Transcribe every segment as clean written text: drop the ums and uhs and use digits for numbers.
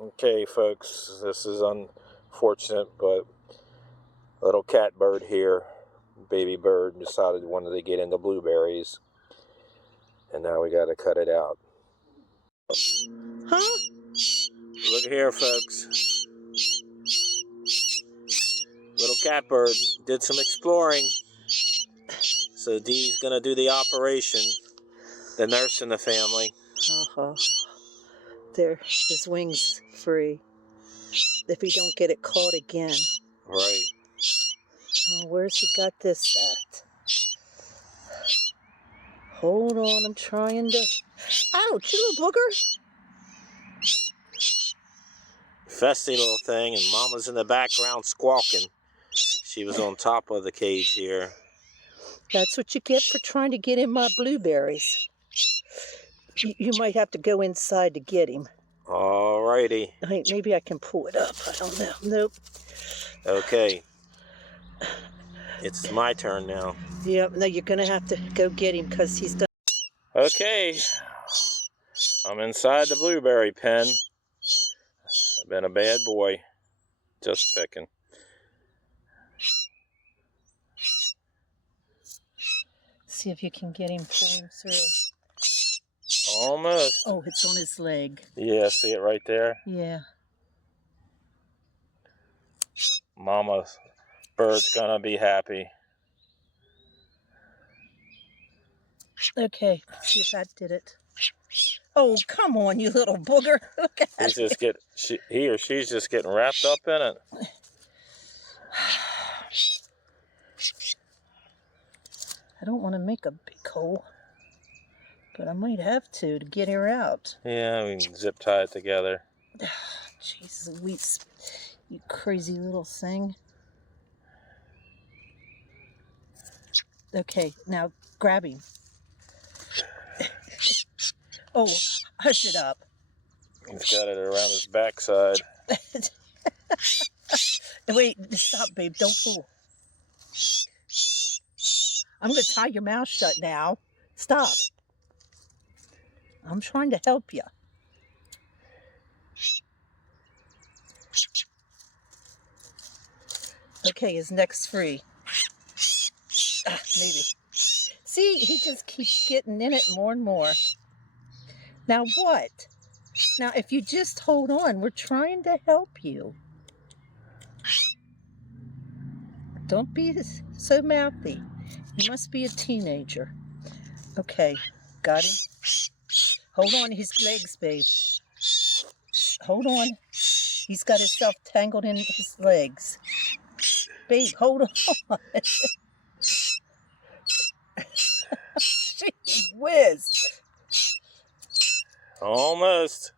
Okay, folks, this is unfortunate, but little cat bird here, baby bird, decided wanted to get into blueberries, and now we got to cut it out. Huh? Look here, folks. Little cat bird did some exploring, so Dee's gonna do the operation. The nurse in the family. There, his wings free. If he don't get it caught again. Right. Oh, where's he got this at? Hold on, I'm trying to... Ouch, you little booger! Festy little thing, and Mama's in the background squawking. She was on top of the cage here. That's what you get for trying to get in my blueberries. You might have to go inside to get him. Alrighty. Maybe I can pull it up. I don't know. Nope. Okay. It's my turn now. Yep, no, you're going to have to go get him because he's done. Okay. I'm inside the blueberry pen. I've been a bad boy. Just picking. See if you can get him, pull him through. Almost. Oh, it's on his leg. Yeah, see it right there? Yeah. Mama bird's gonna be happy. Okay, see if that did it. Oh, come on, you little booger. Look at it. He or she's just getting wrapped up in it. I don't want to make a big hole, but I might have to get her out. Yeah, we can zip tie it together. Jesus, you crazy little thing. Okay, now grab him. Oh, hush it up. He's got it around his backside. Wait, stop, babe. Don't pull. I'm going to tie your mouth shut now. Stop. I'm trying to help you. Okay, his neck's free. Maybe. See, he just keeps getting in it more and more. Now what? Now, if you just hold on, we're trying to help you. Don't be so mouthy. You must be a teenager. Okay, got him. Hold on his legs, babe. Hold on. He's got himself tangled in his legs. Babe, hold on. Jeez whiz. Almost.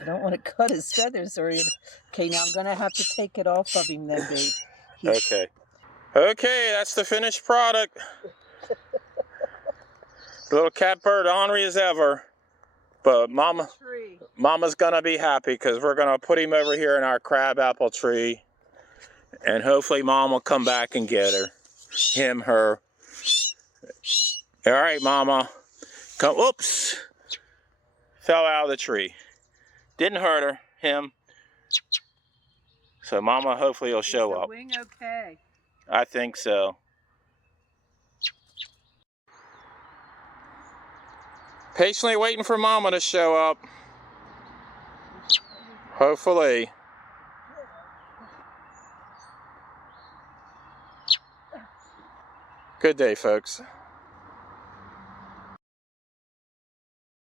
I don't want to cut his feathers or anything. Okay, now I'm going to have to take it off of him then, babe. Okay. Okay, that's the finished product. The little cat bird ornery as ever. But Mama's going to be happy because we're going to put him over here in our crab apple tree. And hopefully Mom will come back and get her. Him, her. All right, Mama. Come. Oops. Fell out of the tree. Didn't hurt her. Him. So Mama hopefully will show up. Wing okay? I think so. Patiently waiting for Mama to show up. Hopefully. Good day, folks.